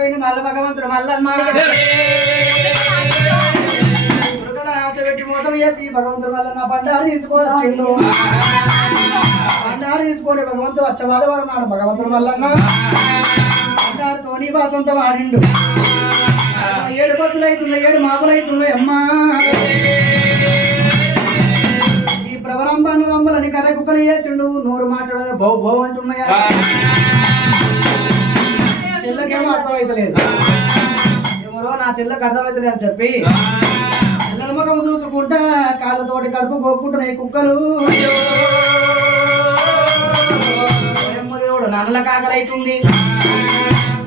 వెళ్ళిపోయింది మళ్ళీ భగవంతుడు మల్లన్న ఆశ పెట్టి మోసం చేసి భగవంతుడు మల్లన్న బండారు తీసుకోవచ్చిండు బండారు తీసుకొని భగవంతుడు వచ్చవాదవారు నాడు భగవంతుడు మల్లన్న బండారుతో నీ భాసంతో వాడిండు 7 పత్తులు అవుతున్నాయి 7 మాపులు అవుతున్నాయి అమ్మా ఈ ప్రవరంబాన్ని కర్ర కుక్కలు చేసిండు నోరు మాట్లాడదు బౌ బౌ అంటున్నాయా చెల్లకేమో అర్థమవుతలేదు ఏమో నా చెల్లెకి అర్థమవుతుంది అని చెప్పి చెల్లెల ముఖము చూసుకుంటా కాళ్ళతోటి కడుపు గోక్కుంటున్నాయి కుక్కలు దేవుడు నల్ల కాకలు అవుతుంది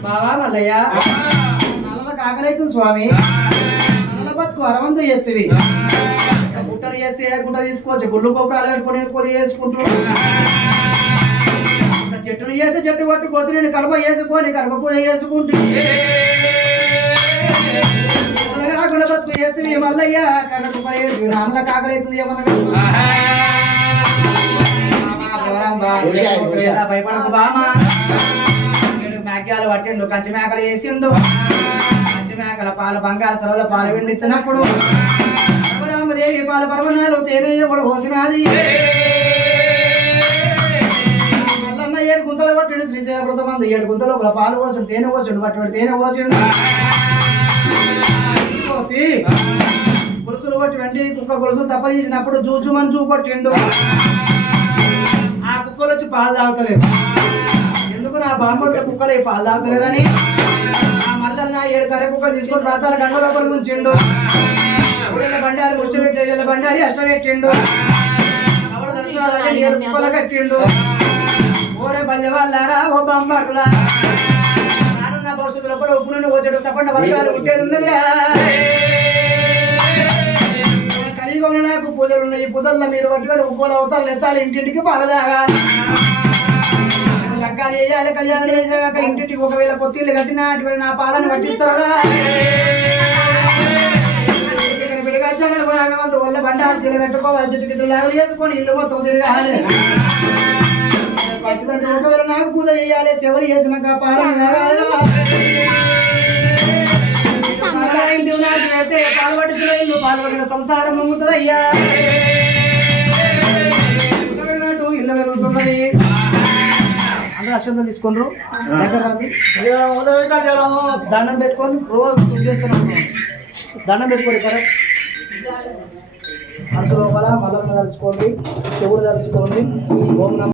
బావా మల్లయ్య నల్ల కాకలు అవుతుంది స్వామి నల్ల బతుకు అరవంత చేస్తుంది గుట్టలు చేస్తే గుట్ట తీసుకోవచ్చు గుళ్ళు కోపరాలు కట్టుకొని పొలి చేసుకుంటున్నాడు చెట్టును చేస్తే చెట్టు పట్టుకోవచ్చు నేను కడప వేసుకొని కడప పూజ చేసుకుంటూ కాకుండా బతుకు చేస్తే మల్లయ్య కడప వేసి నాన్న కాకలవుతుంది ఏమన్నా భయపడకు బామా నేను మేకలు పట్టిండు కంచి మేకలు వేసిండు కంచి మేకల పాలు బంగారు సరళ పాలు విండిచ్చినప్పుడు రామదేవి పాల పర్వణాలు తేనె కూడా పోసినది 7 గుంతలు కొట్టిండు శ్రీశైలపురత మంది 7 గుంతలు పాలు పోసిండు తేనె పోసిండు పట్టి తేనె పోసిండు పోసి గొలుసులు కొట్టి వెంటి కుక్క గొలుసులు తప్ప తీసినప్పుడు జూజుమని చూ కొట్టిండు ఆ కుక్కలు వచ్చి పాలు తాగుతలేదు ఎందుకు నా బాంబుల కుక్కలు పాలు తాగుతలేదని ఆ మల్లన్న 7 కర్రె కుక్కలు తీసుకొని రాతాలు గంట కప్పలు ముంచిండు బండారి ముష్టి పెట్టే బండారి అష్టం పెట్టిండు అవడ దర్శనాలు 7 కుక్కలు కట్టిండు ఓరే బల్లె వాళ్ళారా ఓ బాంబాటులా నానున్న భవిష్యత్తులో కూడా ఉప్పు నుండి వచ్చాడు సపండ వర్గాలు ఉండేది ఉన్నదిరా కలియుగంలో నాకు పూజలు ఉన్నాయి పూజల్లో మీరు పట్టుకొని ఉప్పులు అవుతారు ఎత్తాలి ఇంటింటికి పాలదాగా లగ్గాలు చేయాలి కళ్యాణం చేసాక ఇంటింటికి ఒకవేళ కొత్తిళ్ళు కట్టినా అటువంటి నా పాలను కట్టిస్తారా వల్ల బండాలు చీల కట్టుకోవాలి చెట్టు లాగులు చేసుకొని ఇల్లు మొత్తం తిరగాలి ఒకవేళ నాకు పూజ చేయాలి చివరి చేసినాక పాల్పట్టించిన ఇల్లు పాల్పడిన సంసారం ముంగుతుంది అయ్యా ఇల్లు పెరుగుతున్నది అందరూ అక్షంతలు తీసుకుంటారు దండం పెట్టుకొని రోజు చేస్తున్నాం దండం పెట్టుకోండి కరెక్ట్ మనసు లోపల మళ్ళీ తలుచుకోండి చెవులు తలుచుకోండి ఓం